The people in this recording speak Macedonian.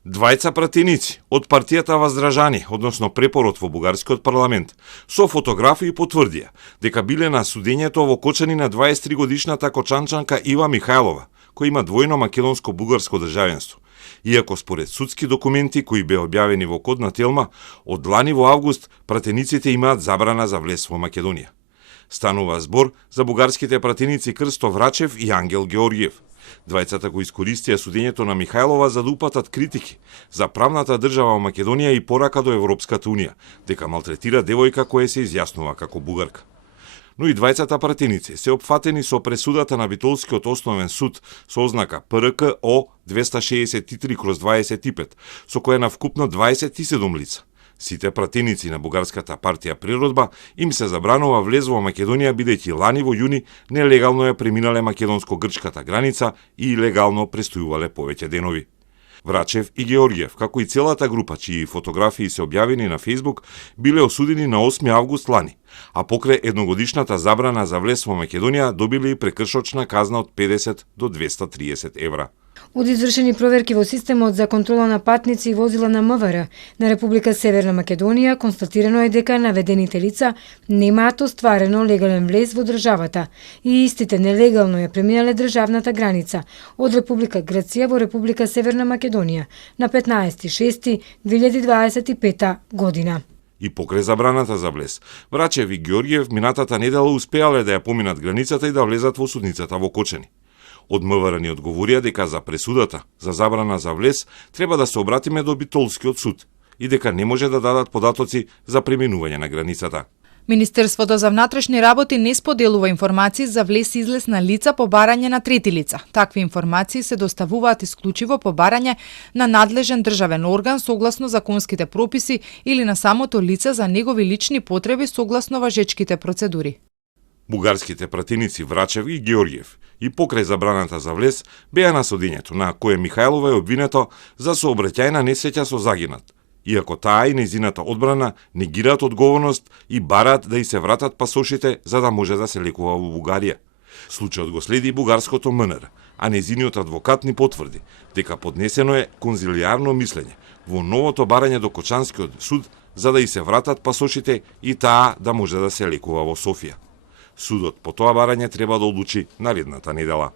Двајца пратеници од партијата Воздражани, односно Препород во бугарскиот парламент, со фотографии потврдија дека биле на судењето во Кочани на 23-годишната кочанчанка Ива Михајлова, која има двојно македонско-бугарско државенство. Иако според судски документи кои беа објавени во код на Телма, од лани во август пратениците имаат забрана за влез во Македонија. Станува збор за бугарските пратеници Крсто Врачев и Ангел Георгиев. Двајцата го искористија судењето на Михајлова за да упатат критики за правната држава во Македонија и порака до Европската унија, дека малтретира девојка која се изјаснува како бугарка. Но и двајцата пратеници се опфатени со пресудата на Битолскиот основен суд со ознака ПРК О 263/25, со која на вкупно 27 лица. Сите пратеници на бугарската партија Природба им се забранува влез во Македонија бидејќи лани во јуни нелегално ја преминале македонско-грчката граница и илегално престојувале повеќе денови. Врачев и Георгиев, како и целата група чии фотографии се објавени на Facebook, биле осудени на 8 август лани, а покрај едногодишната забрана за влез во Македонија добиле и прекршочна казна од 50 до 230 евра. Од извршени проверки во системот за контрола на патници и возила на МВР на Република Северна Македонија, констатирано е дека наведените лица немаат остварено легален влез во државата и истите нелегално ја преминале државната граница од Република Грција во Република Северна Македонија на 15.6.2025 година. И покрај забраната за влез, Врачев и Георгиев минатата недела успеале да ја поминат границата и да влезат во судницата во Кочани. Од МВР ни одговорија дека за пресудата за забрана за влез треба да се обратиме до Битолскиот суд и дека не може да дадат податоци за преминување на границата. Министерството за внатрешни работи не споделува информации за влез и излез на лица по барање на трети лица. Такви информации се доставуваат исклучиво по барање на надлежен државен орган согласно законските прописи или на самото лице за негови лични потреби согласно важечките процедури. Бугарските пратеници Врачев и Георгиев и покрај забраната за влез беа на судењето на кое Михајлова е обвинето за сообраќајна несреќа со загинат, иако таа и нејзината одбрана негираат одговорност и бараат да и се вратат пасошите за да може да се лекува во Бугарија. Случајот го следи бугарското МНР, а нејзиниот адвокат ни потврди дека поднесено е конзилијарно мислење во новото барање до Кочанскиот суд за да и се вратат пасошите и таа да може да се лекува во Софија. Судот по тоа барање треба да одлучи наредната недела.